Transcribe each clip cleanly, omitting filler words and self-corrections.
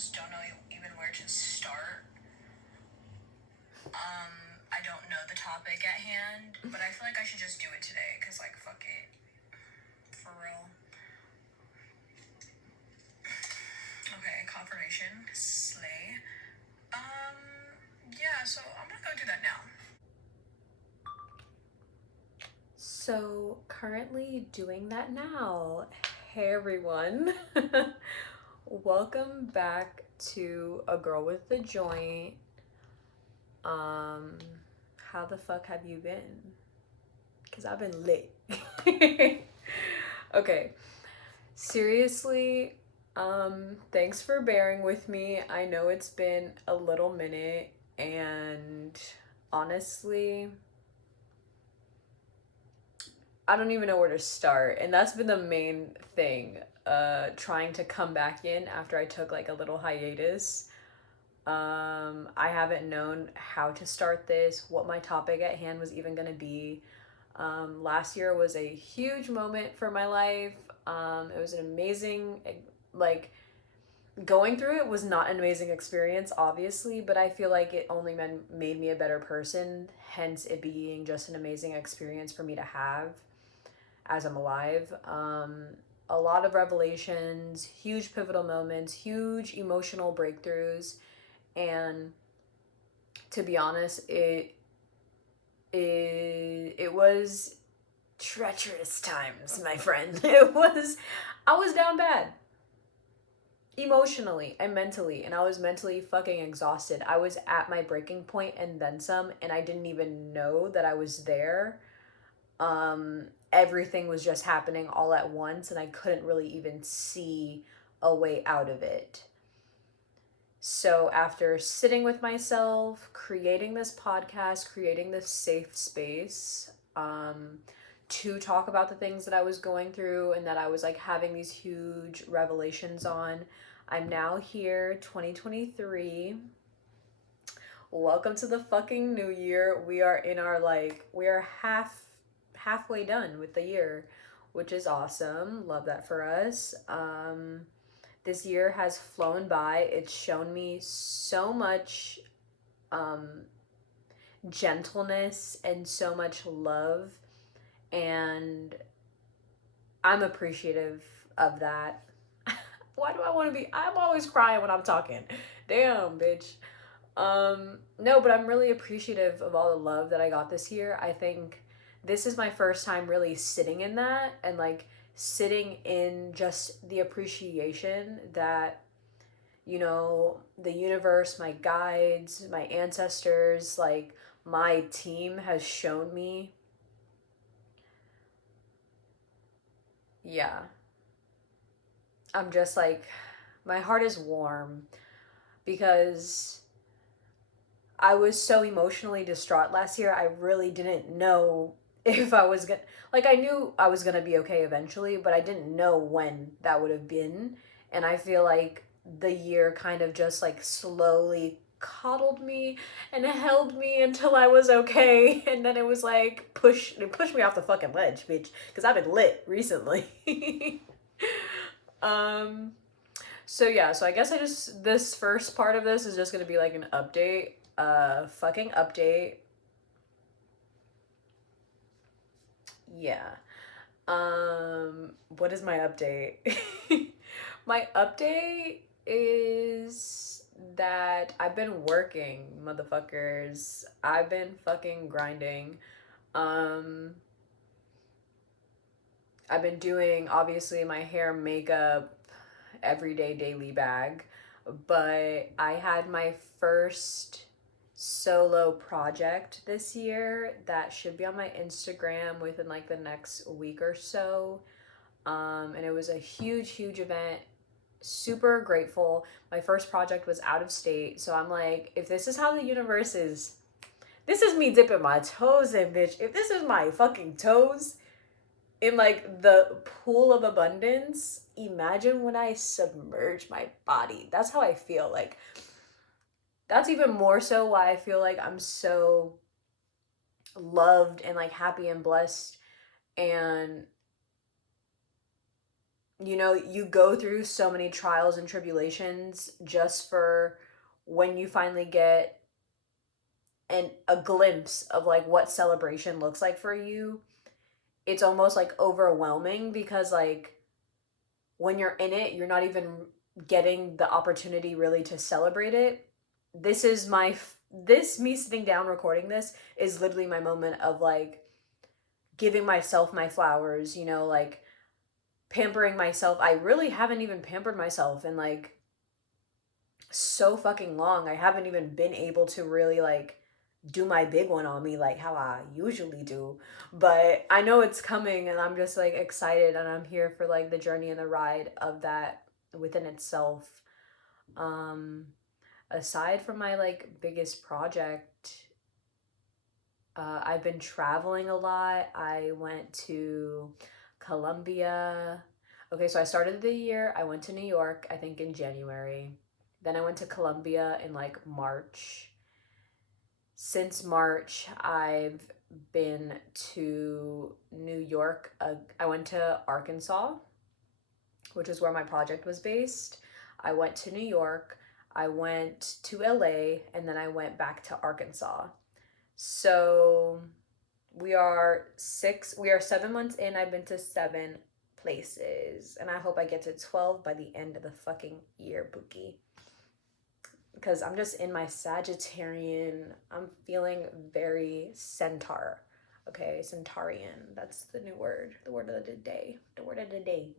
just don't know even where to start. I don't know the topic at hand, but I feel like I should just do it today, because, like, fuck it. For real. Okay, confirmation. Slay. Yeah, so I'm gonna go do that now. So, currently doing that now. Hey everyone. Welcome back to A Girl with the Joint. How the fuck have you been? Because I've been lit. Okay. Seriously, thanks for bearing with me. I know it's been a little minute, and honestly, I don't even know where to start. And that's been the main thing, trying to come back in after I took like a little hiatus. I haven't known how to start this, what my topic at hand was even gonna be. Last year was a huge moment for my life. It was an amazing, like, going through it was not an amazing experience, obviously, but I feel like it only made me a better person, hence it being just an amazing experience for me to have as I'm alive. A lot of revelations, huge pivotal moments, huge emotional breakthroughs, and to be honest, it was treacherous times, my friend. I was down bad emotionally and mentally, and I was mentally fucking exhausted. I was at my breaking point and then some, and I didn't even know that I was there. Everything was just happening all at once, and I couldn't really even see a way out of it. So after sitting with myself, creating this podcast, creating this safe space, to talk about the things that I was going through and that I was like having these huge revelations on, I'm now here, 2023. Welcome to the fucking new year. We are in our we are halfway done with the year, which is awesome. Love that for us. This year has flown by. It's shown me so much gentleness and so much love, and I'm appreciative of that. Why do I want to be? I'm always crying when I'm talking. Damn, bitch. No, but I'm really appreciative of all the love that I got this year. I think this is my first time really sitting in that, and like sitting in just the appreciation that, you know, the universe, my guides, my ancestors, like my team has shown me. Yeah. I'm just like, my heart is warm because I was so emotionally distraught last year. I really didn't know if I was gonna, like, I knew I was gonna be okay eventually, but I didn't know when that would have been. And I feel like the year kind of just like slowly coddled me and held me until I was okay. And then it was like, it pushed me off the fucking ledge, bitch, because I've been lit recently. um, so yeah, so I guess this first part of this is just gonna be like an update. Fucking update. Yeah. What is my update? My update is that I've been working, motherfuckers. I've been fucking grinding. Um, I've been doing obviously my hair, makeup, everyday daily bag, but I had my first solo project this year that should be on my Instagram within like the next week or so. And it was a huge event. Super grateful. My first project was out of state, so I'm like, if this is how the universe is, this is me dipping my toes in, bitch. If this is my fucking toes in like the pool of abundance, imagine when I submerge my body. That's how I feel. Like, that's even more so why I feel like I'm so loved and like happy and blessed and you know, you go through so many trials and tribulations just for when you finally get a glimpse of like what celebration looks like for you. It's almost like overwhelming because like when you're in it, you're not even getting the opportunity really to celebrate it. This is this me sitting down recording this is literally my moment of like giving myself my flowers, you know, like pampering myself. I really haven't even pampered myself in like so fucking long. I haven't even been able to really like do my big one on me like how I usually do. But I know it's coming and I'm just like excited and I'm here for like the journey and the ride of that within itself. Um Aside from my like biggest project, I've been traveling a lot. I went to Colombia. Okay, so I started the year, I went to New York, I think in January. Then I went to Colombia in like March. Since March, I've been to New York. I went to Arkansas, which is where my project was based. I went to New York. I went to LA, and then I went back to Arkansas. So we are 7 months in. I've been to 7 places, and I hope I get to 12 by the end of the fucking year, Bookie. Because I'm just in my Sagittarian. I'm feeling very centaur. Okay, centaurian. That's the new word. The word of the day. The word of the day.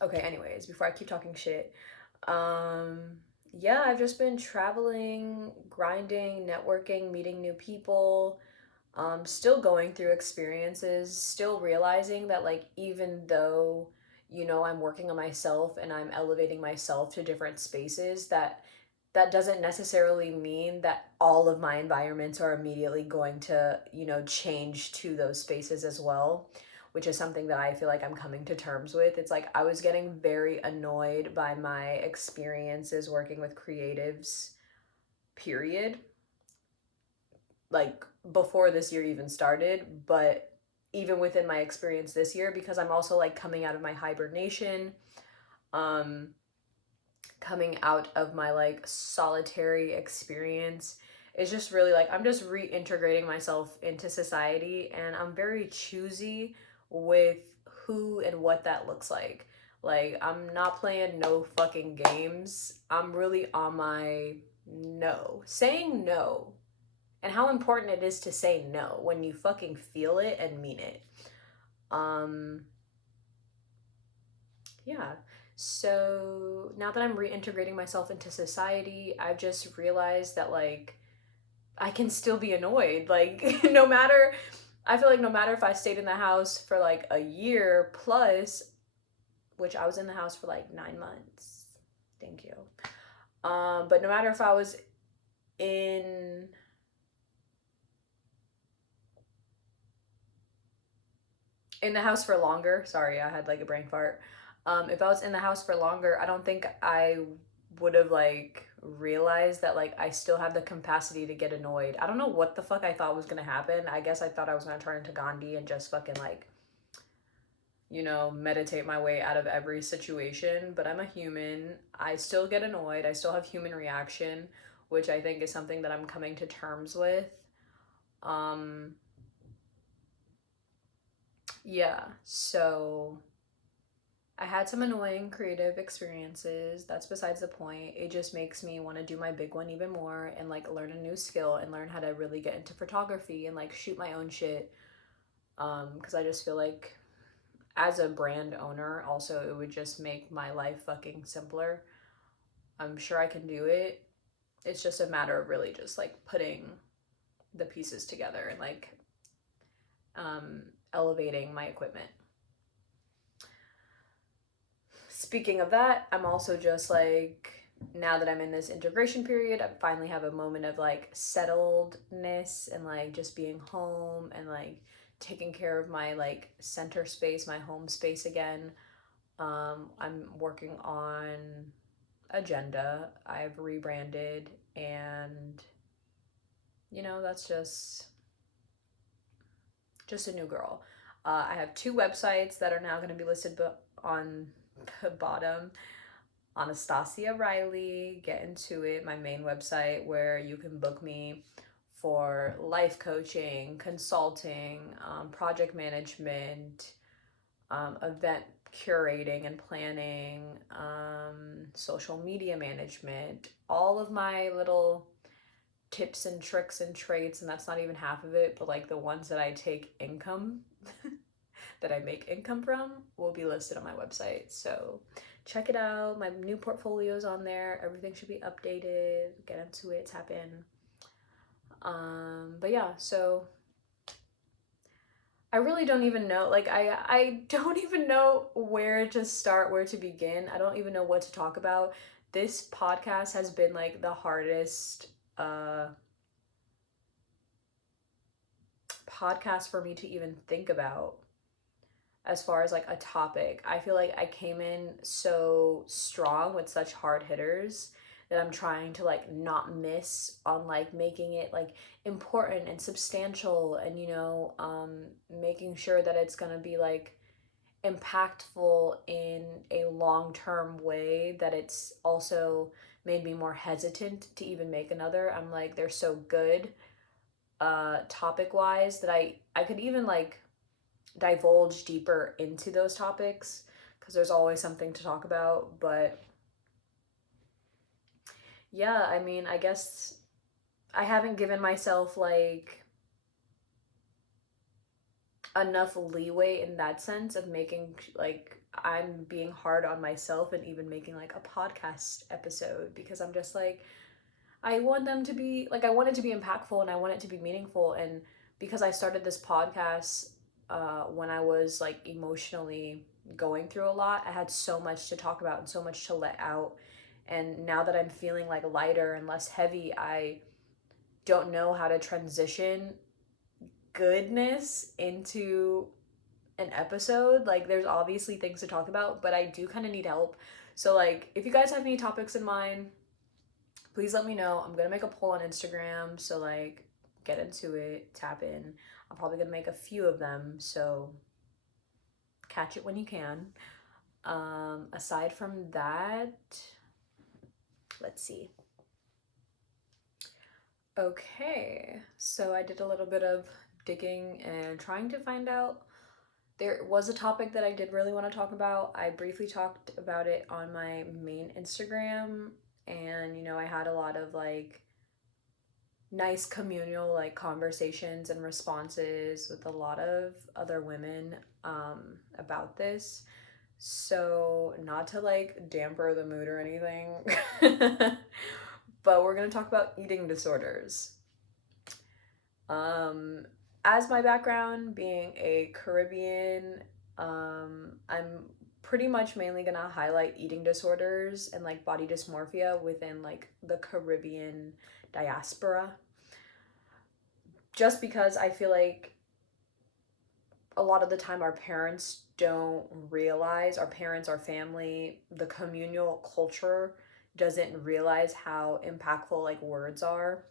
Okay, anyways, before I keep talking shit, yeah, I've just been traveling, grinding, networking, meeting new people, still going through experiences, still realizing that like even though you know I'm working on myself and I'm elevating myself to different spaces, that doesn't necessarily mean that all of my environments are immediately going to, you know, change to those spaces as well, which is something that I feel like I'm coming to terms with. It's like I was getting very annoyed by my experiences working with creatives, period. Like before this year even started, but even within my experience this year, because I'm also like coming out of my hibernation, um, coming out of my like solitary experience. It's just really like I'm just reintegrating myself into society and I'm very choosy with who and what that looks like. Like I'm not playing no fucking games. I'm really on my no. Saying no and how important it is to say no when you fucking feel it and mean it. Um yeah. So now that I'm reintegrating myself into society, I've just realized that like I can still be annoyed. Like no matter I feel like no matter if I stayed in the house for like a year plus, which I was in the house for like 9 months. Thank you. But no matter if I was in the house for longer, sorry, I had like a brain fart. If I was in the house for longer, I don't think I would have like realized that like I still have the capacity to get annoyed. I don't know what the fuck I thought was gonna happen. I guess I thought I was gonna turn into Gandhi and just fucking like, you know, meditate my way out of every situation, but I'm a human. I still get annoyed. I still have human reaction, which I think is something that I'm coming to terms with. Um yeah, so I had some annoying creative experiences. That's besides the point. It just makes me want to do my big one even more and like learn a new skill and learn how to really get into photography and like shoot my own shit. Because I just feel like as a brand owner, also it would just make my life fucking simpler. I'm sure I can do it. It's just a matter of really just like putting the pieces together and like um, elevating my equipment. Speaking of that, I'm also just like, now that I'm in this integration period, I finally have a moment of like settledness and like just being home and like taking care of my like center space, my home space again. I'm working on agenda. I've rebranded and you know, that's just a new girl. I have two websites that are now going to be listed on the bottom. Anastasia Riley, get into it, my main website where you can book me for life coaching, consulting, project management, event curating and planning, social media management, all of my little tips and tricks and traits, and that's not even half of it, but like the ones that I take income that I make income from will be listed on my website. So check it out. My new portfolio's on there. Everything should be updated. Get into it, tap in. But yeah, so I really don't even know. Like I don't even know where to start, where to begin. I don't even know what to talk about. This podcast has been like the hardest podcast for me to even think about as far as like a topic. I feel like I came in so strong with such hard hitters that I'm trying to like not miss on like making it like important and substantial, and making sure that it's going to be like impactful in a long-term way, that it's also made me more hesitant to even make another. I'm like, they're so good topic wise that I could even like divulge deeper into those topics because there's always something to talk about. But yeah, I mean, I guess I haven't given myself like enough leeway in that sense of making like I'm being hard on myself and even making like a podcast episode, because I'm just like, I want them to be like, I want it to be impactful and I want it to be meaningful. And because I started this podcast when I was like emotionally going through a lot, I had so much to talk about and so much to let out. And now that I'm feeling like lighter and less heavy, I don't know how to transition goodness into an episode. Like, there's obviously things to talk about, but I do kind of need help. So, like, if you guys have any topics in mind, please let me know. I'm gonna make a poll on Instagram, so like, get into it, tap in. I'm probably gonna make a few of them, so catch it when you can. Aside from that, let's see. Okay, so I did a little bit of digging and trying to find out. There was a topic that I did really want to talk about. I briefly talked about it on my main Instagram, and I had a lot of like nice communal like conversations and responses with a lot of other women about this. So, not to like damper the mood or anything, but we're going to talk about eating disorders. As my background being a Caribbean, I'm pretty much mainly going to highlight eating disorders and like body dysmorphia within like the Caribbean diaspora. Just because I feel like a lot of the time our parents don't realize, our parents, our family, the communal culture doesn't realize how impactful like words are.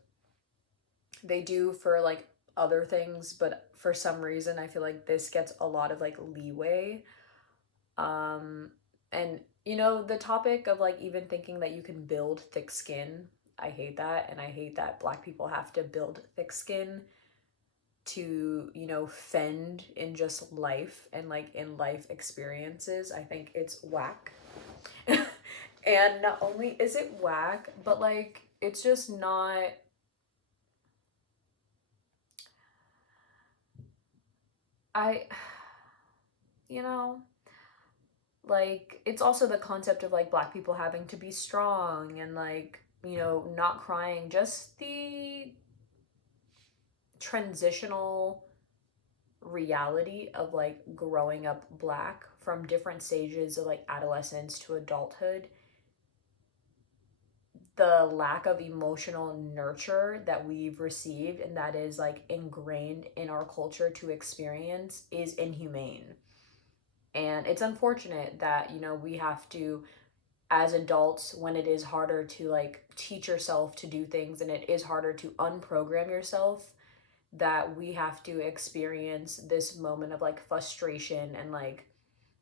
They do for like other things, but for some reason I feel like this gets a lot of like leeway. And the topic of like even thinking that you can build thick skin, I hate that, and I hate that Black people have to build thick skin to fend in just life and like in life experiences. I think it's whack. And not only is it whack, but like it's just not, I like it's also the concept of like Black people having to be strong and like not crying, just the transitional reality of like growing up Black from different stages of like adolescence to adulthood. The lack of emotional nurture that we've received and that is like ingrained in our culture to experience is inhumane. And it's unfortunate that we have to, as adults, when it is harder to like teach yourself to do things and it is harder to unprogram yourself, that we have to experience this moment of like frustration and like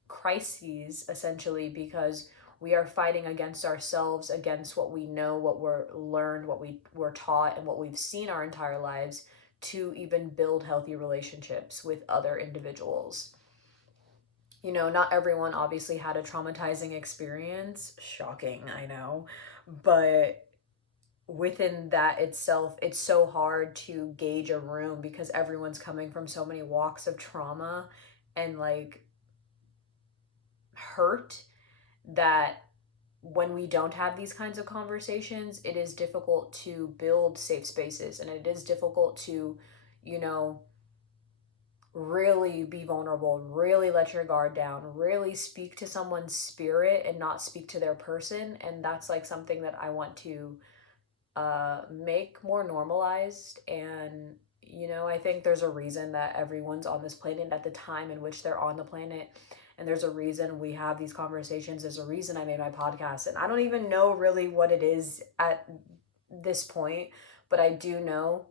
crises essentially because we are fighting against ourselves, against what we know, what we're learned, what we were taught, and what we've seen our entire lives to even build healthy relationships with other individuals. You know, not everyone obviously had a traumatizing experience. Shocking, I know. But within that itself, it's so hard to gauge a room because everyone's coming from so many walks of trauma and like hurt that when we don't have these kinds of conversations, it is difficult to build safe spaces and it is difficult to, you know, really be vulnerable, really let your guard down, really speak to someone's spirit and not speak to their person. And that's like something that I want to make more normalized. And, you know, I think there's a reason that everyone's on this planet at the time in which they're on the planet. And there's a reason we have these conversations. There's a reason I made my podcast. And I don't even know really what it is at this point, but I do know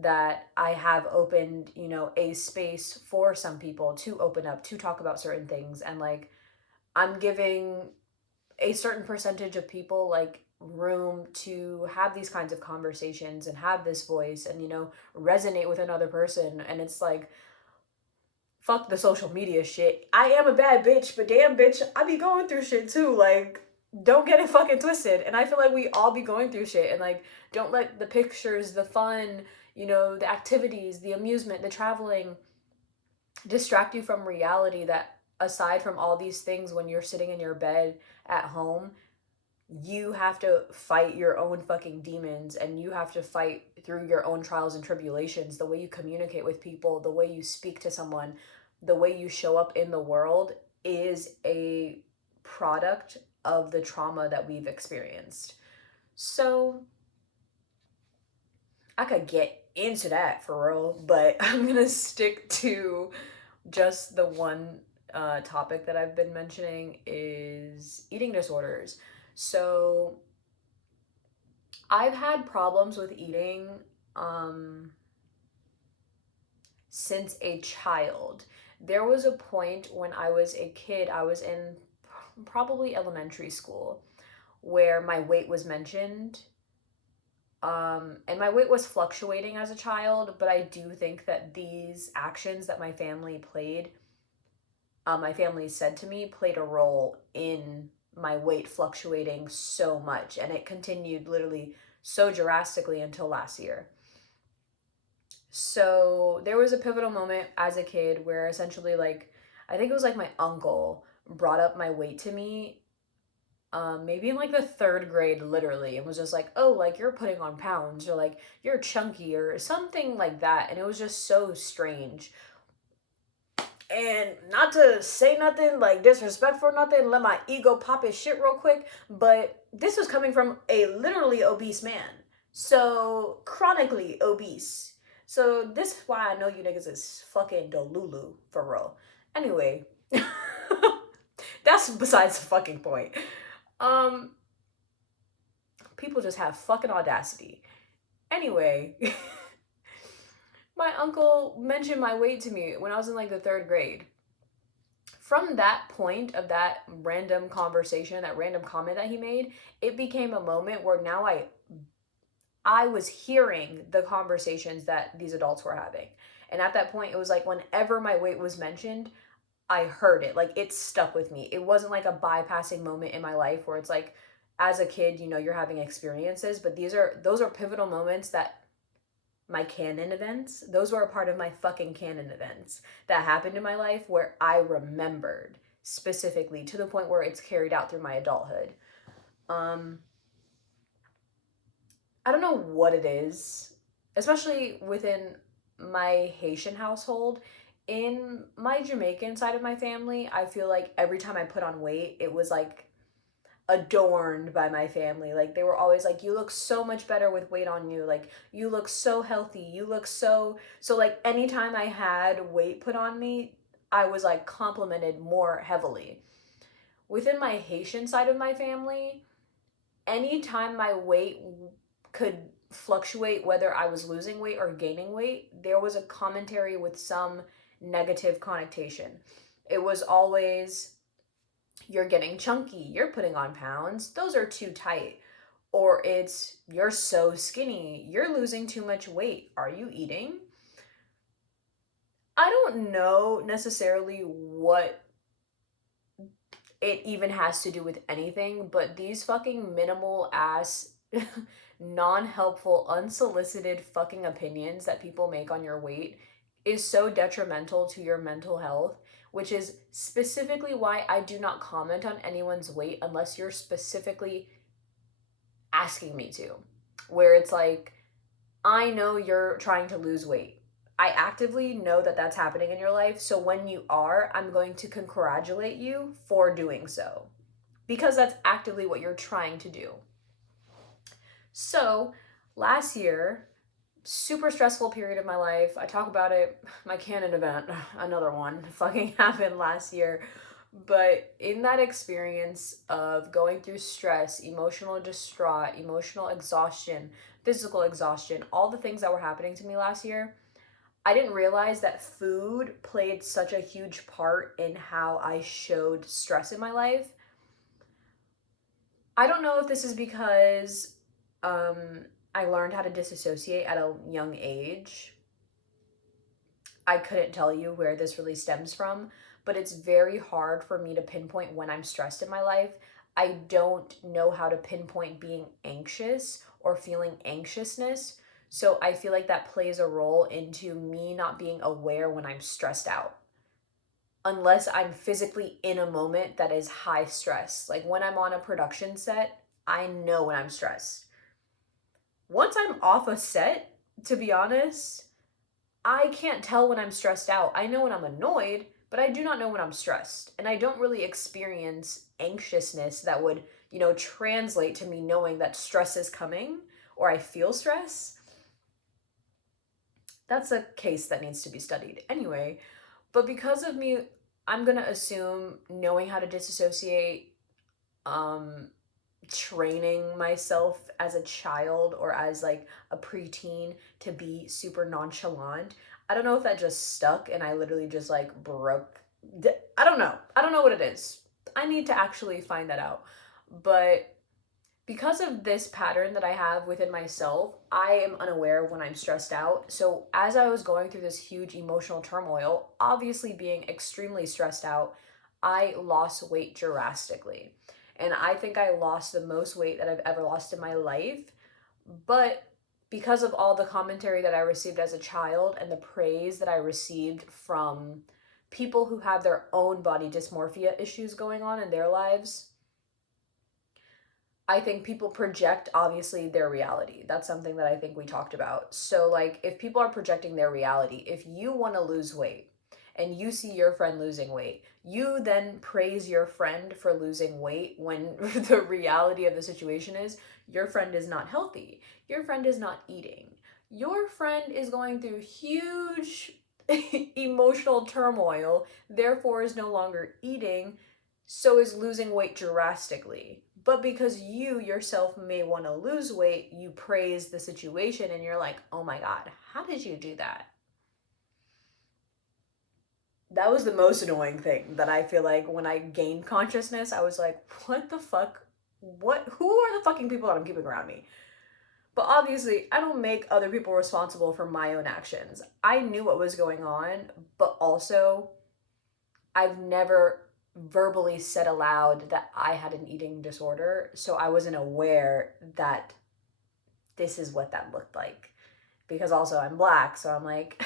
that I have opened, you know, a space for some people to open up, to talk about certain things. And like, I'm giving a certain percentage of people like room to have these kinds of conversations and have this voice and, you know, resonate with another person. And it's like, fuck the social media shit. I am a bad bitch, but damn bitch, I be going through shit too. Like, don't get it fucking twisted. And I feel like we all be going through shit. And like, don't let the pictures, the fun, you know, the activities, the amusement, the traveling distract you from reality that aside from all these things, when you're sitting in your bed at home, you have to fight your own fucking demons and you have to fight through your own trials and tribulations. The way you communicate with people, the way you speak to someone, the way you show up in the world is a product of the trauma that we've experienced. So I could get into that for real, but I'm gonna stick to just the one topic that I've been mentioning is eating disorders. So I've had problems with eating um, since a child. There was a point when I was a kid, I was in probably elementary school, where my weight was mentioned. And my weight was fluctuating as a child, but I do think that these actions that my family said to me, played a role in my weight fluctuating so much. And it continued literally so drastically until last year. So there was a pivotal moment as a kid where essentially, like, I think it was like my uncle brought up my weight to me, maybe in like the third grade, literally, and was just like, oh, like you're putting on pounds, or like you're chunky, or something like that. And it was just so strange. And not to say nothing like disrespectful or nothing, let my ego pop his shit real quick, but this was coming from a literally obese man. So, chronically obese. So, this is why I know you niggas is fucking Delulu, for real. Anyway, that's besides the fucking point. Um, People just have fucking audacity. Anyway, my uncle mentioned my weight to me when I was in like the third grade. From that point of that random conversation, that random comment that he made, it became a moment where now I was hearing the conversations that these adults were having. And at that point, it was like whenever my weight was mentioned, I heard it. Like it stuck with me. It wasn't like a bypassing moment in my life where it's like as a kid, you know, you're having experiences, but those are pivotal moments that my canon events, those were a part of my fucking canon events that happened in my life where I remembered specifically to the point where it's carried out through my adulthood. Um, I don't know what it is, especially within my Haitian household. In my Jamaican side of my family, I feel like every time I put on weight, it was like adorned by my family. Like they were always like, you look so much better with weight on you, like you look so healthy, you look so like anytime I had weight put on me, I was like complimented more heavily. Within my Haitian side of my family, anytime my weight could fluctuate whether I was losing weight or gaining weight, there was a commentary with some negative connotation. It was always, you're getting chunky, you're putting on pounds, those are too tight. Or it's, you're so skinny, you're losing too much weight, are you eating? I don't know necessarily what it even has to do with anything, but these fucking minimal ass, non helpful, unsolicited fucking opinions that people make on your weight is so detrimental to your mental health, which is specifically why I do not comment on anyone's weight unless you're specifically asking me to. Where it's like, I know you're trying to lose weight. I actively know that that's happening in your life. So when you are, I'm going to congratulate you for doing so because that's actively what you're trying to do. So last year, super stressful period of my life. I talk about it, my canon event, another one, fucking happened last year. But in that experience of going through stress, emotional distraught, emotional exhaustion, physical exhaustion, all the things that were happening to me last year, I didn't realize that food played such a huge part in how I showed stress in my life. I don't know if this is because I learned how to disassociate at a young age. I couldn't tell you where this really stems from, but it's very hard for me to pinpoint when I'm stressed in my life. I don't know how to pinpoint being anxious or feeling anxiousness. So I feel like that plays a role into me not being aware when I'm stressed out. Unless I'm physically in a moment that is high stress. Like when I'm on a production set, I know when I'm stressed. Once I'm off a set, to be honest, I can't tell when I'm stressed out. I know when I'm annoyed, but I do not know when I'm stressed. And I don't really experience anxiousness that would, translate to me knowing that stress is coming or I feel stress. That's a case that needs to be studied anyway. But because of me, I'm going to assume knowing how to disassociate, um, training myself as a child or as like a preteen to be super nonchalant. I don't know if that just stuck and I literally just like broke. I don't know. I don't know what it is. I need to actually find that out. But because of this pattern that I have within myself, I am unaware when I'm stressed out. So, as I was going through this huge emotional turmoil, obviously being extremely stressed out, I lost weight drastically. And I think I lost the most weight that I've ever lost in my life. But because of all the commentary that I received as a child and the praise that I received from people who have their own body dysmorphia issues going on in their lives, I think people project obviously their reality. That's something that I think we talked about. So, like, if people are projecting their reality, if you want to lose weight and you see your friend losing weight, you then praise your friend for losing weight when the reality of the situation is your friend is not healthy. Your friend is not eating. Your friend is going through huge emotional turmoil, therefore, is no longer eating, so is losing weight drastically. But because you yourself may want to lose weight, you praise the situation and you're like, oh my God, how did you do that? That was the most annoying thing that I feel like when I gained consciousness, I was like, what the fuck? Who are the fucking people that I'm keeping around me? But obviously, I don't make other people responsible for my own actions. I knew what was going on, but also I've never verbally said aloud that I had an eating disorder, so I wasn't aware that this is what that looked like. Because also I'm black, so I'm like,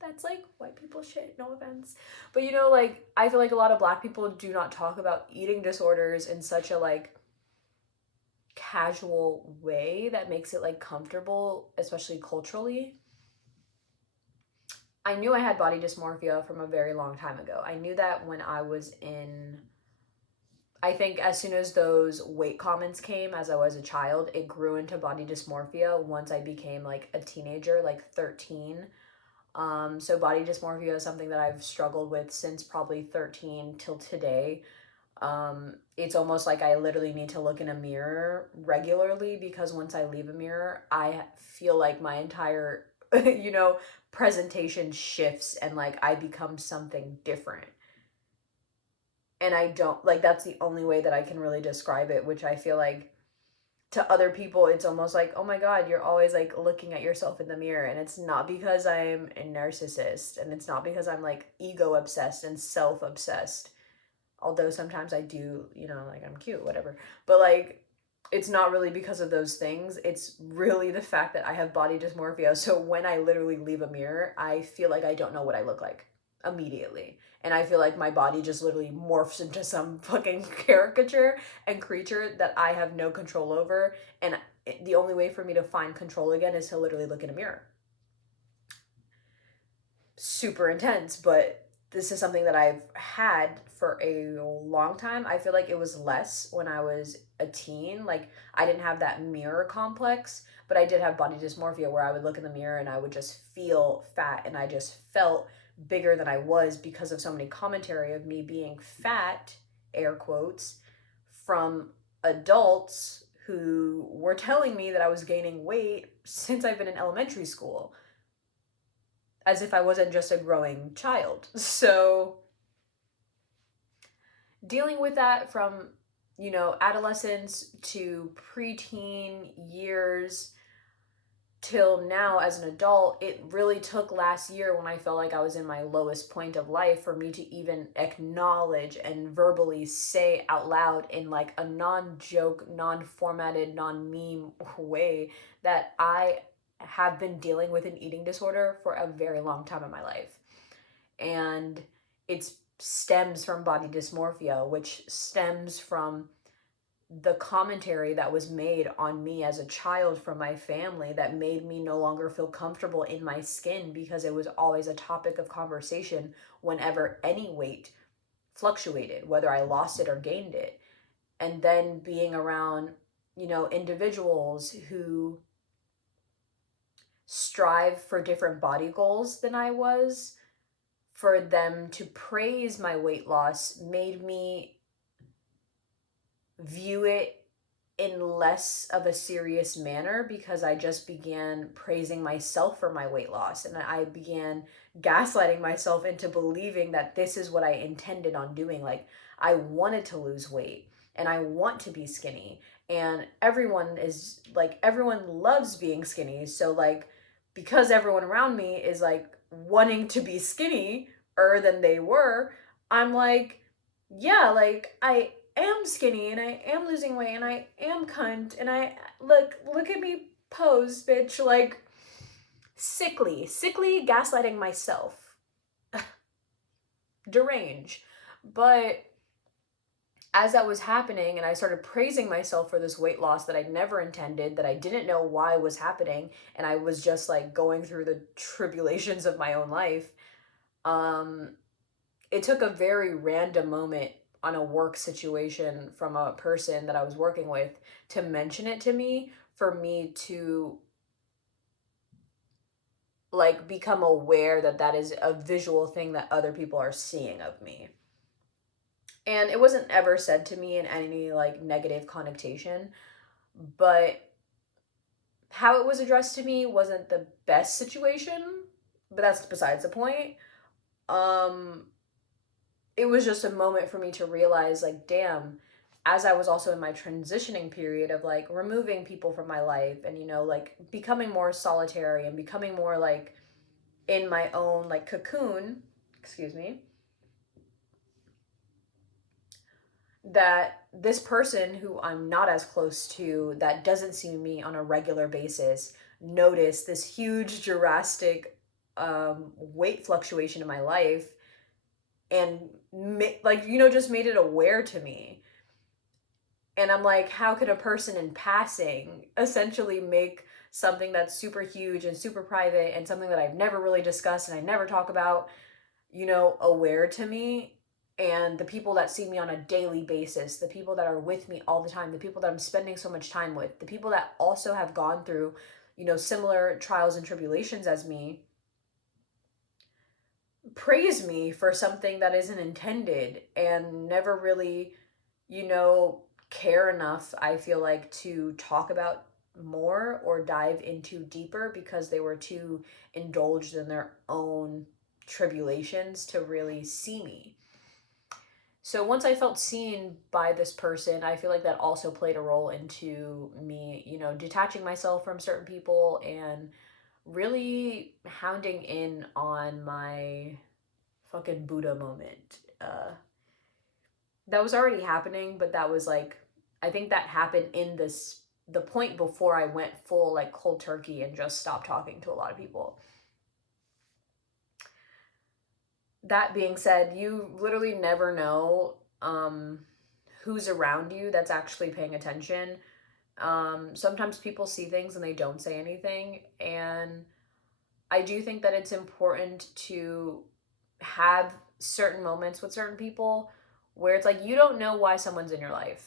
that's like white people shit, no offense. But like, I feel like a lot of black people do not talk about eating disorders in such a like casual way that makes it like comfortable, especially culturally. I knew I had body dysmorphia from a very long time ago. I knew that when I was in, I think as soon as those weight comments came as I was a child, it grew into body dysmorphia once I became like a teenager, like 13. So body dysmorphia is something that I've struggled with since probably 13 till today. It's almost like I literally need to look in a mirror regularly, because once I leave a mirror, I feel like my entire, you know, presentation shifts, and like I become something different. And I don't like, that's the only way that I can really describe it, which I feel like to other people it's almost like, oh my god, you're always like looking at yourself in the mirror. And it's not because I'm a narcissist, and it's not because I'm like ego obsessed and self obsessed, although sometimes I do, you know, like I'm cute, whatever. But like, it's not really because of those things. It's really the fact that I have body dysmorphia. So when I literally leave a mirror, I feel like I don't know what I look like immediately. And I feel like my body just literally morphs into some fucking caricature and creature that I have no control over. And the only way for me to find control again is to literally look in a mirror. Super intense, but this is something that I've had for a long time. I feel like it was less when I was a teen. Like, I didn't have that mirror complex, but I did have body dysmorphia where I would look in the mirror and I would just feel fat, and I just felt bigger than I was because of so many commentary of me being fat, air quotes, from adults who were telling me that I was gaining weight since I've been in elementary school, as if I wasn't just a growing child. So dealing with that from, you know, adolescence to preteen years till now as an adult, it really took last year when I felt like I was in my lowest point of life for me to even acknowledge and verbally say out loud in like a non-joke, non-formatted, non-meme way that I have been dealing with an eating disorder for a very long time in my life. And it stems from body dysmorphia, which stems from the commentary that was made on me as a child from my family that made me no longer feel comfortable in my skin, because it was always a topic of conversation whenever any weight fluctuated, whether I lost it or gained it. And then being around, you know, individuals who strive for different body goals than I was, for them to praise my weight loss made me view it in less of a serious manner, because I just began praising myself for my weight loss, and I began gaslighting myself into believing that this is what I intended on doing. Like, I wanted to lose weight and I want to be skinny, and everyone loves being skinny. So like, because everyone around me is like wanting to be skinny than they were, I'm like, yeah, like I am skinny and I am losing weight and I am cunt and I look at me pose, bitch. Like, sickly gaslighting myself. Derange. But as that was happening and I started praising myself for this weight loss that I'd never intended, that I didn't know why was happening, and I was just like going through the tribulations of my own life, it took a very random moment on a work situation from a person that I was working with to mention it to me, for me to like become aware that that is a visual thing that other people are seeing of me. And it wasn't ever said to me in any like negative connotation, but how it was addressed to me wasn't the best situation, but that's besides the point. Um it was just a moment for me to realize, like, damn, as I was also in my transitioning period of like removing people from my life and, you know, like becoming more solitary and becoming more like in my own like cocoon, excuse me, that this person who I'm not as close to, that doesn't see me on a regular basis, noticed this huge drastic weight fluctuation in my life, and like, you know, just made it aware to me. And I'm like, how could a person in passing essentially make something that's super huge and super private and something that I've never really discussed and I never talk about, you know, aware to me? And the people that see me on a daily basis, the people that are with me all the time, the people that I'm spending so much time with, the people that also have gone through, you know, similar trials and tribulations as me, praise me for something that isn't intended and never really you know, care enough, I feel like, to talk about more or dive into deeper because they were too indulged in their own tribulations to really see me. So once I felt seen by this person, I feel like that also played a role into me, you know, detaching myself from certain people and really hounding in on my fucking Buddha moment. That was already happening, but that was like, I think that happened in the point before I went full like cold turkey and just stopped talking to a lot of people. That being said, you literally never know who's around you that's actually paying attention. Sometimes people see things and they don't say anything. And I do think that it's important to have certain moments with certain people where it's like you don't know why someone's in your life.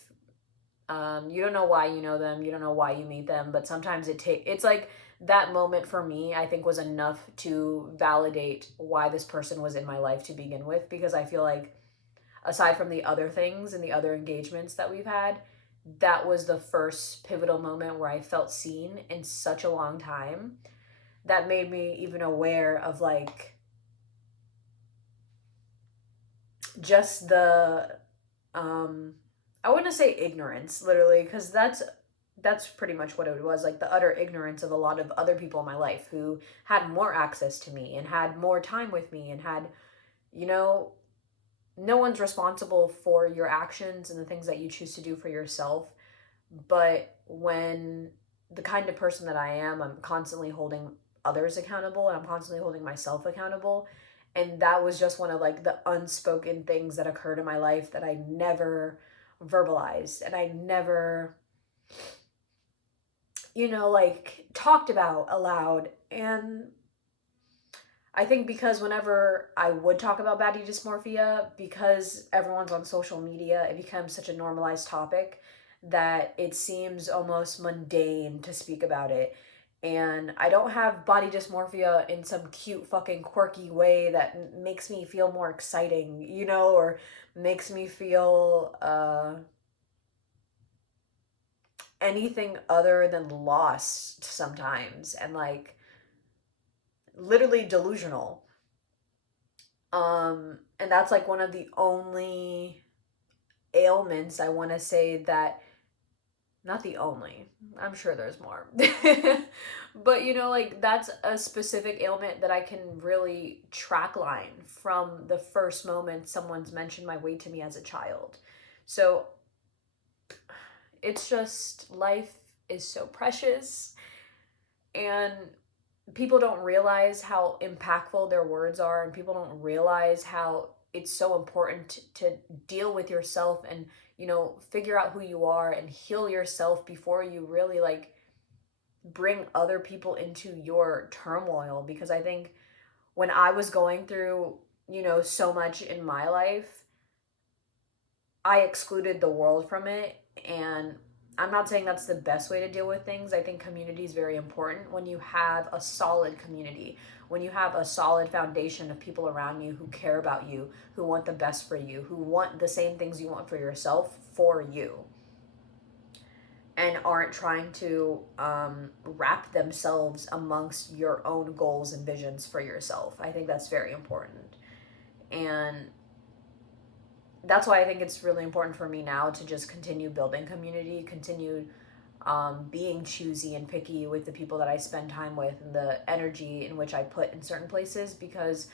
You don't know why you know them. You don't know why you meet them. But sometimes it's like that moment for me, I think, was enough to validate why this person was in my life to begin with. Because I feel like aside from the other things and the other engagements that we've had, that was the first pivotal moment where I felt seen in such a long time that made me even aware of like just the I wouldn't say ignorance literally because that's pretty much what it was, like the utter ignorance of a lot of other people in my life who had more access to me and had more time with me and had, you know, no one's responsible for your actions and the things that you choose to do for yourself. But when the kind of person that I am, I'm constantly holding others accountable and I'm constantly holding myself accountable. And that was just one of like the unspoken things that occurred in my life that I never verbalized and I never, you know, like talked about aloud. And I think because whenever I would talk about body dysmorphia, because everyone's on social media, it becomes such a normalized topic that it seems almost mundane to speak about it. And I don't have body dysmorphia in some cute fucking quirky way that makes me feel more exciting, you know, or makes me feel anything other than lost sometimes and like literally delusional. And that's like one of the only ailments I want to say that, not the only, I'm sure there's more. But you know, like that's a specific ailment that I can really track line from the first moment someone's mentioned my weight to me as a child. So it's just life is so precious and people don't realize how impactful their words are and people don't realize how it's so important to deal with yourself and, you know, figure out who you are and heal yourself before you really like bring other people into your turmoil. Because I think when I was going through, you know, so much in my life, I excluded the world from it. And I'm not saying that's the best way to deal with things. I think community is very important. When you have a solid community, when you have a solid foundation of people around you who care about you, who want the best for you, who want the same things you want for yourself for you, and aren't trying to wrap themselves amongst your own goals and visions for yourself. I think that's very important. And that's why I think it's really important for me now to just continue building community, continue being choosy and picky with the people that I spend time with and the energy in which I put in certain places, because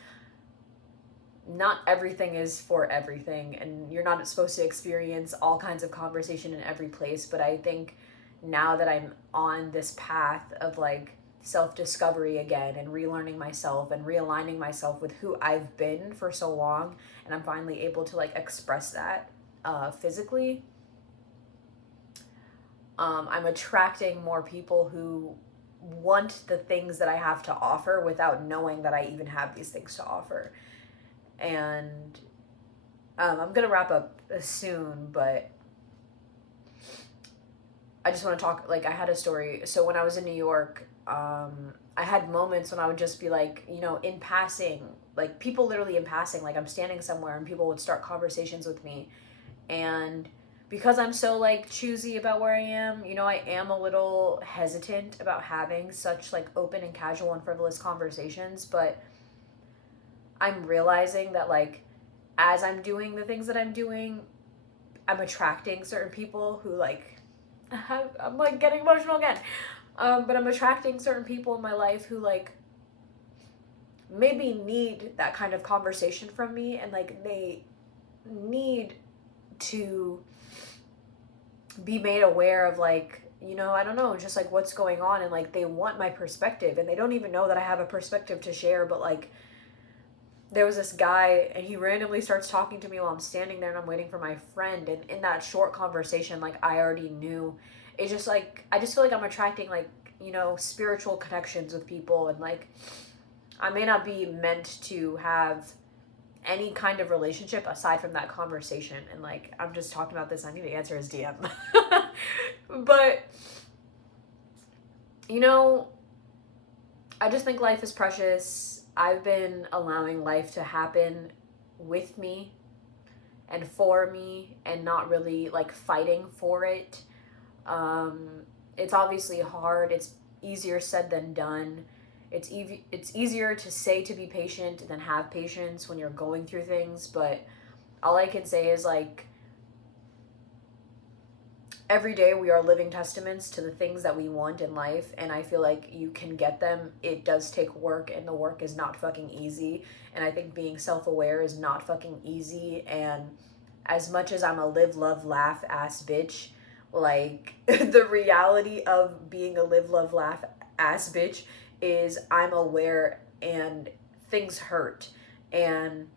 not everything is for everything and you're not supposed to experience all kinds of conversation in every place. But I think now that I'm on this path of like self-discovery again and relearning myself and realigning myself with who I've been for so long, and I'm finally able to like express that physically, I'm attracting more people who want the things that I have to offer without knowing that I even have these things to offer. And I'm gonna wrap up soon, but I just want to talk. Like, I had a story. So when I was in New York, I had moments when I would just be like, you know, in passing, like people literally in passing, like I'm standing somewhere and people would start conversations with me, and because I'm so like choosy about where I am, you know, I am a little hesitant about having such like open and casual and frivolous conversations, but I'm realizing that like as I'm doing the things that I'm doing, I'm attracting certain people who like I'm like getting emotional again. But I'm attracting certain people in my life who like maybe need that kind of conversation from me, and like they need to be made aware of like, you know, I don't know, just like what's going on, and like they want my perspective and they don't even know that I have a perspective to share. But like there was this guy and he randomly starts talking to me while I'm standing there and I'm waiting for my friend, and in that short conversation like I already knew. It's just like I just feel like I'm attracting like, you know, spiritual connections with people, and like I may not be meant to have any kind of relationship aside from that conversation. And like I'm just talking about this, I need to answer his DM. But you know, I just think life is precious. I've been allowing life to happen with me and for me, and not really like fighting for it. It's obviously hard. It's easier said than done. It's easier to say to be patient than have patience when you're going through things. But all I can say is like every day we are living testaments to the things that we want in life, and I feel like you can get them. It does take work, and the work is not fucking easy, and I think being self-aware is not fucking easy. And as much as I'm a live love laugh ass bitch, like the reality of being a live love laugh ass bitch is I'm aware and things hurt, and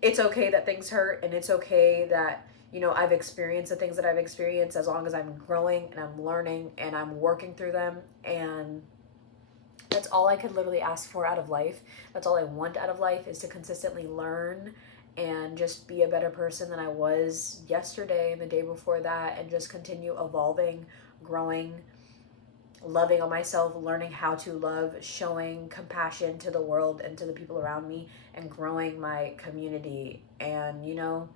it's okay that things hurt, and it's okay that, you know, I've experienced the things that I've experienced, as long as I'm growing and I'm learning and I'm working through them. And that's all I could literally ask for out of life. That's all I want out of life, is to consistently learn and just be a better person than I was yesterday and the day before that, and just continue evolving, growing, loving on myself, learning how to love, showing compassion to the world and to the people around me, and growing my community. And you know,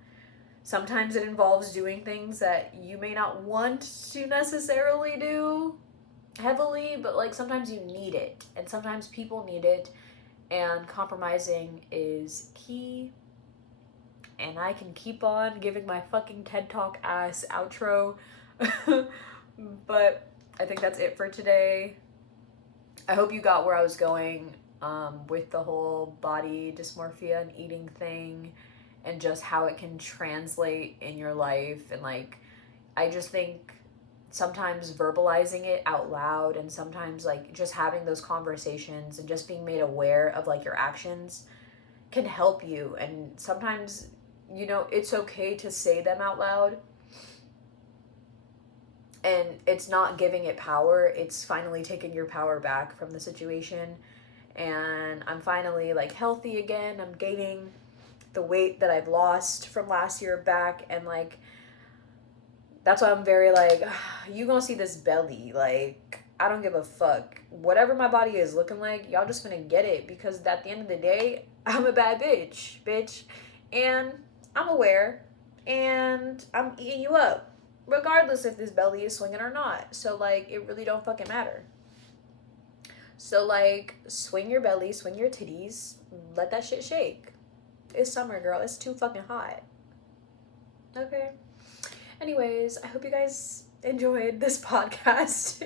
sometimes it involves doing things that you may not want to necessarily do heavily, but like sometimes you need it, and sometimes people need it, and compromising is key. And I can keep on giving my fucking TED Talk ass outro. But I think that's it for today. I hope you got where I was going with the whole body dysmorphia and eating thing, and just how it can translate in your life. And like I just think sometimes verbalizing it out loud, and sometimes like just having those conversations and just being made aware of like your actions can help you. And sometimes, you know, it's okay to say them out loud, and it's not giving it power, it's finally taking your power back from the situation. And I'm finally like healthy again. I'm gaining the weight that I've lost from last year back, and like that's why I'm very like, you gonna see this belly, like I don't give a fuck whatever my body is looking like, y'all just gonna get it, because at the end of the day I'm a bad bitch, and I'm aware, and I'm eating you up regardless if this belly is swinging or not. So like it really don't fucking matter. So like swing your belly, swing your titties, let that shit shake. It's summer, girl. It's too fucking hot. Okay. Anyways, I hope you guys enjoyed this podcast.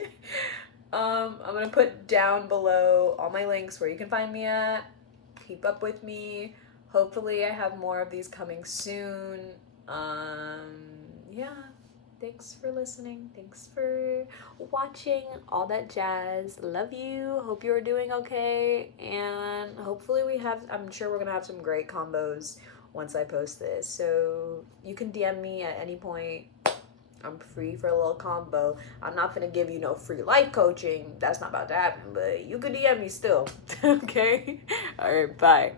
I'm gonna put down below all my links where you can find me at. Keep up with me. Hopefully I have more of these coming soon. Yeah. Thanks for listening. Thanks for watching. All that jazz. Love you. Hope you're doing okay. And hopefully I'm sure we're going to have some great combos once I post this. So you can DM me at any point. I'm free for a little combo. I'm not going to give you no free life coaching. That's not about to happen. But you could DM me still. Okay? All right. Bye.